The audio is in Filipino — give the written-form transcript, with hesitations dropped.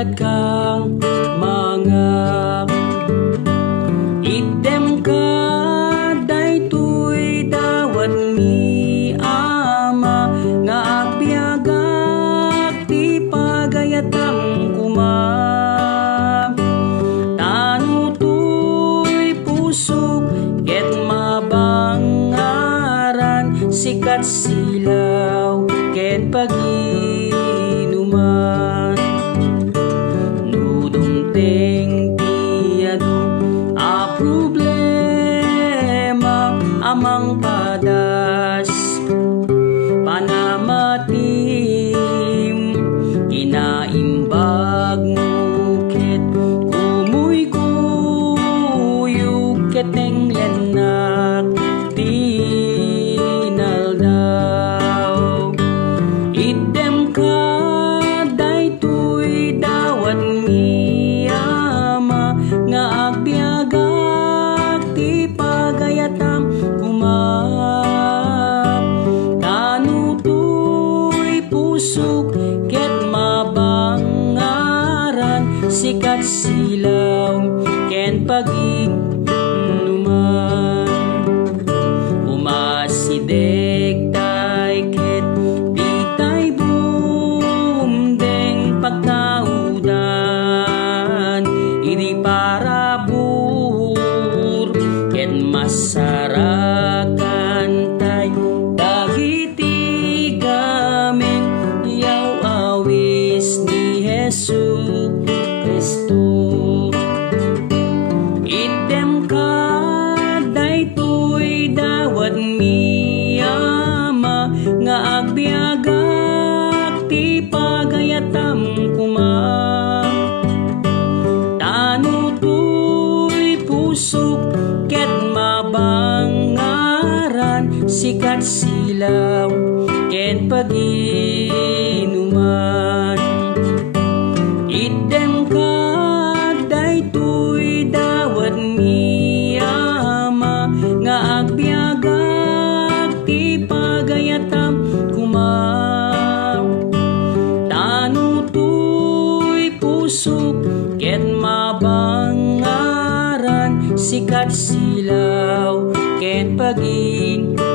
dat kang mga idem ka daytoy dawat mi ama nga agbyagak ti pagayatam kuma tanutoy pusok ket mabangaran sikat silaw ket paginuman nudumteng tiadong a problema amang padas panamatim kinaimbag mo ket umuy kuyog keteng lenak tinaldaw idem ka daytoy dawat mi ama nga agbyagak ti pagayatam kuma tanutoy pusok ket mabangaran sikat silaw ken paginuman umasideg tay ket ditay bumdeng pagkaudan idi para bur ket masarakan tay dagiti gamen yaw awis ni Hesu Kristo idem ka daytoy dawat mi ama nga agbyagak ti pagayatam kuma tanutoy pusok ket mabangaran sikat silaw ket paginuman idem ka daytoy dawat mi ama nga agbyagak ti pagayatam kuma tanutoy pusok ket mabangaran sikat silaw ket paginuman